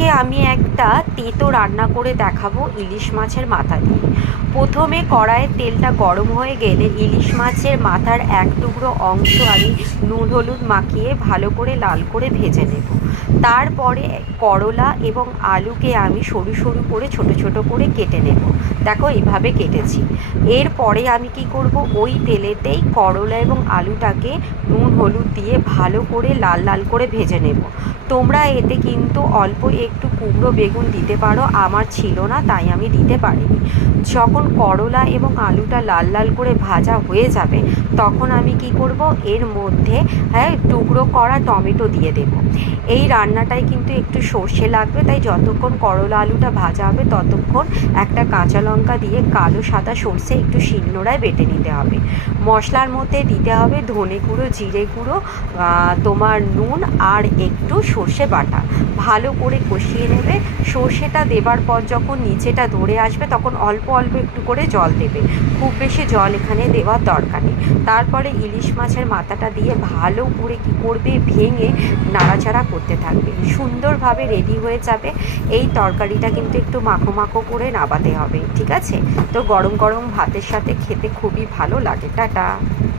আজকে আমি একটা তেতো রান্না করে দেখাবো ইলিশ মাছের মাথা দিয়ে। প্রথমে কড়াইয়ের তেলটা গরম হয়ে গেলে ইলিশ মাছের মাথার এক টুকরো অংশ আমি নুন হলুদ মাখিয়ে ভালো করে লাল করে ভেজে নেব। তারপরে করলা এবং আলুকে আমি সরু সরু করে ছোট ছোট করে কেটে নেব। দেখো এইভাবে কেটেছি। এরপরে আমি কি করব, ওই তেলেতেই করলা এবং আলুটাকে নুন হলুদ দিয়ে ভালো করে লাল লাল করে ভেজে নেব। তোমরা এতে কিন্তু অল্প একটু কুমড়ো বেগুন দিতে পারো, আমার ছিল না তাই আমি দিতে পারিনি। যখন করলা এবং আলুটা লাল লাল করে ভাজা হয়ে যাবে তখন আমি কি করব, এর মধ্যে টুকরো করা টমেটো দিয়ে দেব। এই রান্নাটায় কিন্তু একটু সর্ষে লাগবে, তাই যতক্ষণ করলা আলুটা ভাজা হবে ততক্ষণ একটা কাঁচা লঙ্কা দিয়ে কালো সাদা সর্ষে একটু শিলনোড়ায় বেটে নিতে হবে। মশলার মধ্যে দিতে হবে ধনে গুঁড়ো, জিরে গুঁড়ো, তোমার নুন আর একটু সর্ষে বাটা। ভালো করে কষিয়ে নেবে। সর্ষেটা দেবার পর যখন নিচেটা ধরে আসবে তখন অল্প অল্প একটু করে জল দেবে, খুব বেশি জল এখানে দেওয়ার দরকার নেই। তারপরে ইলিশ মাছের মাথাটা দিয়ে ভালো করে কি করবে, ভেঙে নাড়াচাড়া করতে থাকবে। সুন্দরভাবে রেডি হয়ে যাবে। এই তরকারিটা কিন্তু একটু মাখো মাখো করে নাবাতে হবে, ঠিক আছে? তো গরম গরম ভাতের সাথে খেতে খুবই ভালো লাগে। টাটা।